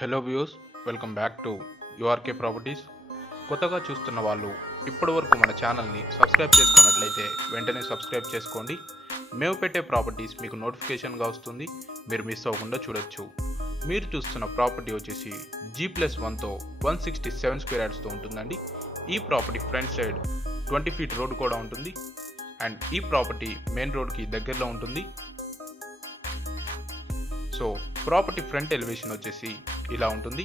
Hello views, welcome back to URK properties. కొత్తగా చూస్తున్న వాళ్ళు ఇప్పటివరకు మన ఛానల్ని సబ్స్క్రైబ్ చేసుకున్నట్లయితే వెంటనే సబ్స్క్రైబ్ చేసుకోండి. మేము పెట్టే ప్రాపర్టీస్ మీకు నోటిఫికేషన్గా వస్తుంది, మీరు మిస్ అవ్వకుండా చూడొచ్చు. మీరు చూస్తున్న ప్రాపర్టీ వచ్చేసి G+1తో 167 స్క్వేర్ యార్డ్స్తో ఉంటుందండి. ఈ property front side 20 feet road కూడా ఉంటుంది అండ్ ఈ ప్రాపర్టీ మెయిన్ రోడ్కి దగ్గరలో ఉంటుంది. సో ప్రాపర్టీ ఫ్రంట్ ఎలివేషన్ వచ్చేసి ఇలా ఉంటుంది.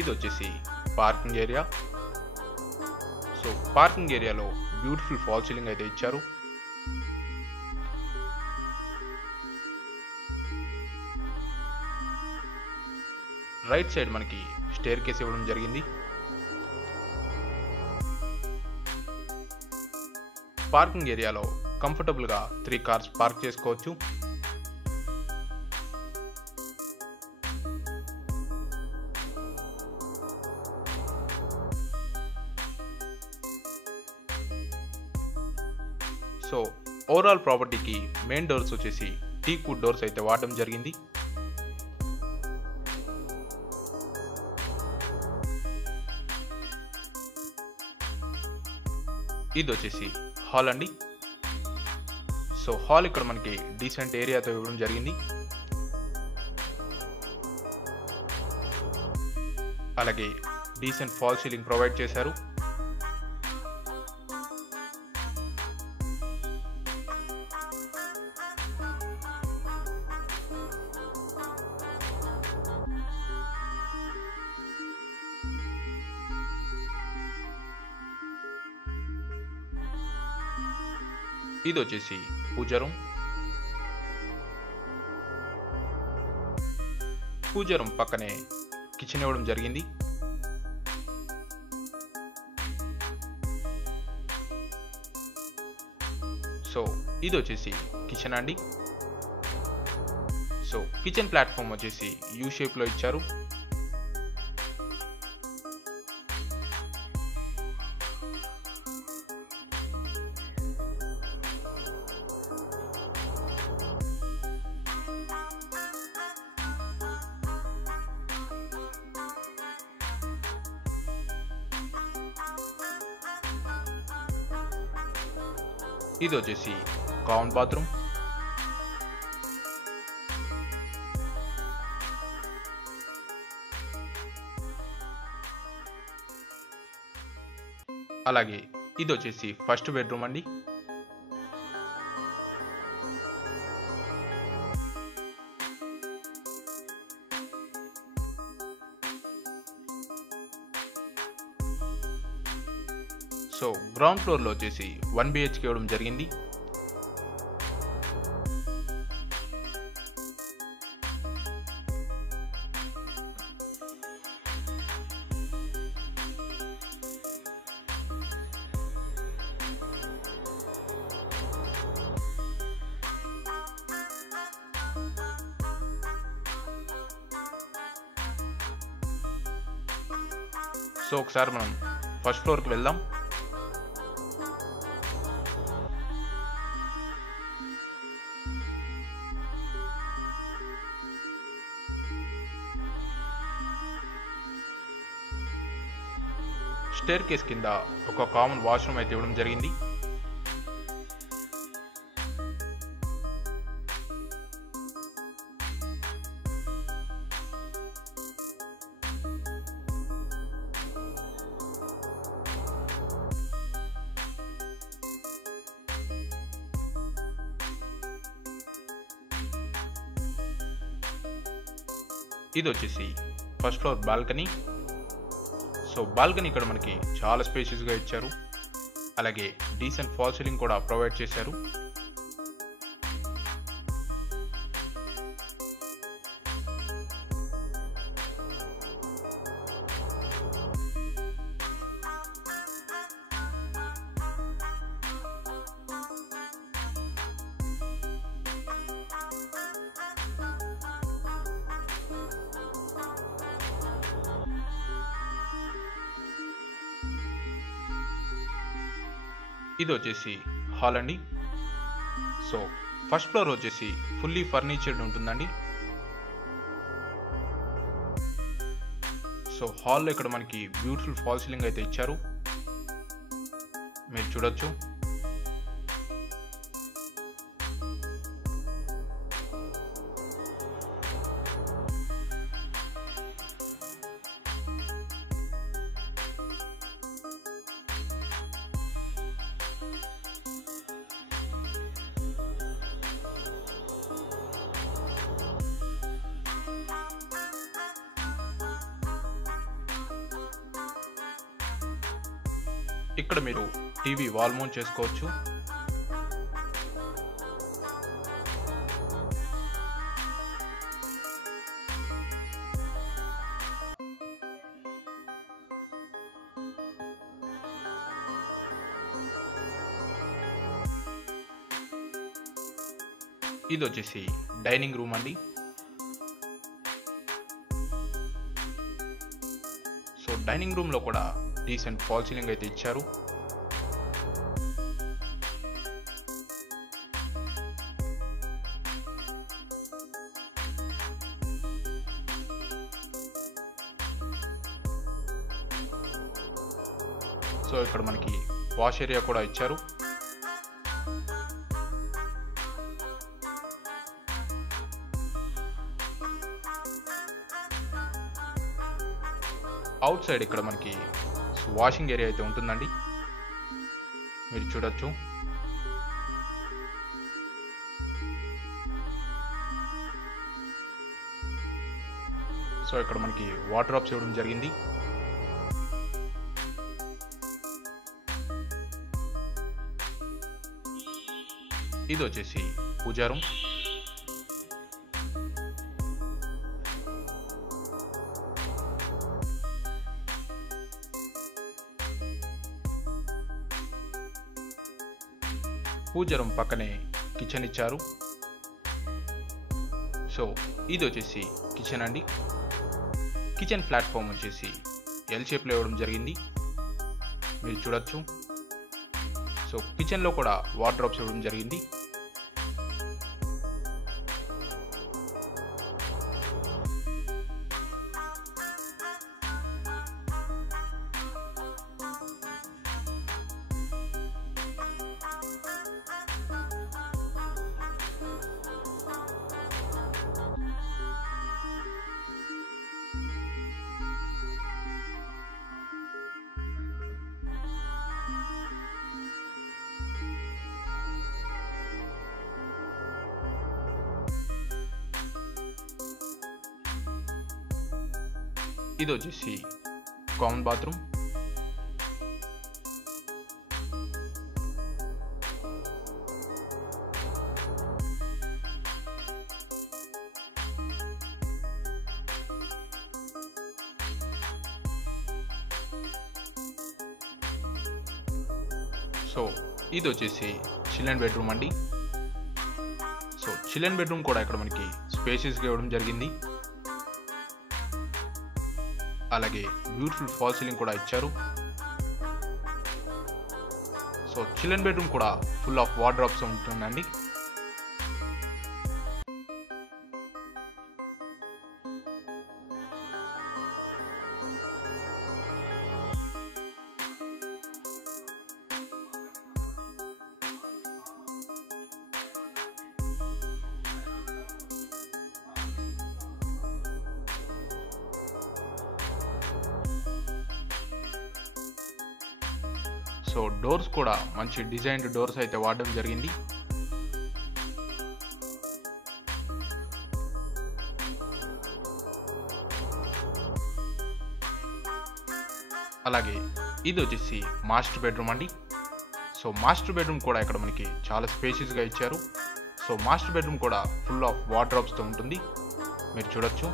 ఇది వచ్చేసి పార్కింగ్ ఏరియా. సో పార్కింగ్ ఏరియాలో బ్యూటిఫుల్ ఫాల్ సీలింగ్ అయితే ఇచ్చారు. రైట్ సైడ్ మనకి స్టేర్ కేస్ ఇవ్వడం జరిగింది. పార్కింగ్ ఏరియాలో కంఫర్టబుల్గా 3 కార్స్ పార్క్ చేసుకోవచ్చు. సో ఓవరాల్ ప్రాపర్టీకి మెయిన్ డోర్స్ వచ్చేసి టీక్వుడ్ డోర్స్ అయితే వాడడం జరిగింది. ఇది వచ్చేసి హాల్ అండి. సో హాల్ ఇక్కడ మనకి డీసెంట్ ఏరియాతో ఇవ్వడం జరిగింది. అలాగే డీసెంట్ ఫాల్ సీలింగ్ ప్రొవైడ్ చేశారు. ఇది వచ్చేసి పూజ రూమ్. పూజ రూమ్ పక్కనే కిచెన్ ఇవ్వడం జరిగింది. సో ఇది వచ్చేసి కిచెన్ అండి. సో కిచెన్ ప్లాట్ఫామ్ వచ్చేసి యూ షేప్ లో ఇచ్చారు. ఇది వచ్చేసి కామన్ బాత్రూమ్. అలాగే ఇది వచ్చేసి ఫస్ట్ బెడ్రూమ్ అండి. సో గ్రౌండ్ ఫ్లోర్లో వచ్చేసి 1 BHK ఇవ్వడం జరిగింది. సో ఒకసారి మనం ఫస్ట్ ఫ్లోర్కి వెళ్దాం. స్టేర్ కేస్ కింద ఒక కామన్ వాష్రూమ్ అయితే ఇవ్వడం జరిగింది. ఇది వచ్చేసి first floor balcony. So balcony ఇక్కడ మనకి చాలా స్పేషియస్గా ఇచ్చారు. అలాగే డీసెంట్ ఫాల్ సీలింగ్ కూడా ప్రొవైడ్ చేశారు. ఇది వచ్చేసి హాల్ అండి. సో ఫస్ట్ ఫ్లోర్ వచ్చేసి ఫుల్లీ ఫర్నిచర్డ్ ఉంటుందండి. సో హాల్లో ఇక్కడ మనకి బ్యూటిఫుల్ ఫాల్ సీలింగ్ అయితే ఇచ్చారు, మీరు చూడొచ్చు. ఇక్కడ మీరు టీవీ వాల్ మౌంట్ చేసుకోవచ్చు. ఇది వచ్చేసి డైనింగ్ రూమ్ అండి. సో డైనింగ్ రూమ్ లో కూడా డీసెంట్ ఫాల్ సీలింగ్ అయితే ఇచ్చారు. సో ఇక్కడ మనకి వాష్ ఏరియా కూడా ఇచ్చారు. అవుట్ సైడ్ ఇక్కడ మనకి వాషింగ్ ఏరియా అయితే ఉంటుందండి, మీరు చూడొచ్చు. సో ఇక్కడ మనకి వాటర్ డ్రాప్స్ ఇవ్వడం జరిగింది. ఇది వచ్చేసి పూజా రూమ్. పూజా రూమ్ పక్కనే కిచెన్ ఇచ్చారు. సో ఇది వచ్చేసి కిచెన్ అండి. కిచెన్ ప్లాట్ఫామ్ వచ్చేసి ఎల్ షేప్లో ఇవ్వడం జరిగింది, మీరు చూడొచ్చు. సో కిచెన్లో కూడా వాటర్ డ్రాప్స్ ఇవ్వడం జరిగింది. ఇది వచ్చేసి కామన్ బాత్రూమ్. సో ఇది వచ్చేసి చిల్డ్రన్ బెడ్రూమ్ అండి. సో చిల్డ్రన్ బెడ్రూమ్ కూడా ఇక్కడ మనకి స్పేషియస్గా ఇవ్వడం జరిగింది. అలాగే బ్యూటిఫుల్ ఫాల్ సీలింగ్ కూడా ఇచ్చారు. సో చిల్డ్రన్ బెడ్రూమ్ కూడా ఫుల్ ఆఫ్ వాటర్ డ్రాప్స్ ఉంటుందండి. సో డోర్స్ కూడా మంచి డిజైన్డ్ డోర్స్ అయితే వాడడం జరిగింది. అలాగే ఇది వచ్చేసి మాస్టర్ బెడ్రూమ్ అండి. సో మాస్టర్ బెడ్రూమ్ కూడా ఇక్కడ మనకి చాలా స్పేషియస్గా ఇచ్చారు. సో మాస్టర్ బెడ్రూమ్ కూడా ఫుల్ ఆఫ్ వాటర్ డ్రాప్స్తో ఉంటుంది, మీరు చూడొచ్చు.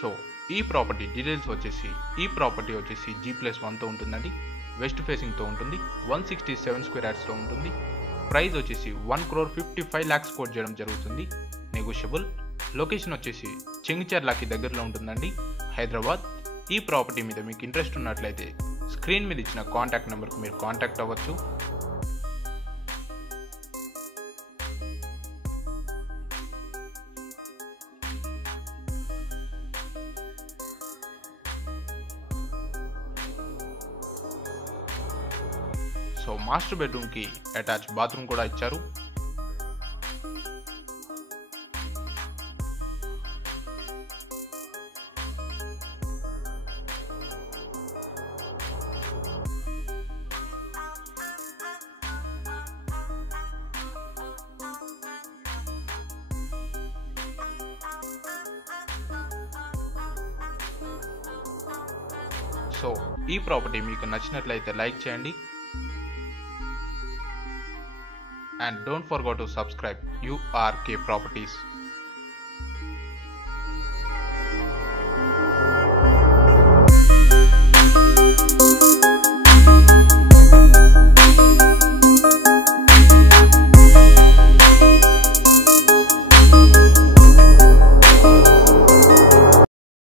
సో ఈ ప్రాపర్టీ డీటెయిల్స్ వచ్చేసి ఈ ప్రాపర్టీ వచ్చేసి G+1తో ఉంటుందండి. వెస్ట్ ఫేసింగ్తో ఉంటుంది. 167 స్క్వేర్ యార్డ్స్లో ఉంటుంది. ప్రైస్ వచ్చేసి 1,55 lakhs కోట్ చేయడం జరుగుతుంది, నెగోషియబుల్. లొకేషన్ వచ్చేసి చెంగిచెర్లకి దగ్గరలో ఉంటుందండి, హైదరాబాద్. ఈ ప్రాపర్టీ మీద మీకు ఇంట్రెస్ట్ ఉన్నట్లయితే స్క్రీన్ మీద ఇచ్చిన కాంటాక్ట్ నెంబర్కి మీరు కాంటాక్ట్ అవ్వచ్చు. సో మాస్టర్ బెడ్రూమ్కి అటాచ్ బాత్రూమ్ కూడా ఇచ్చారు. సో ఈ ప్రాపర్టీ మీకు నచ్చినట్లయితే లైక్ చేయండి. And don't forget to subscribe URK Properties.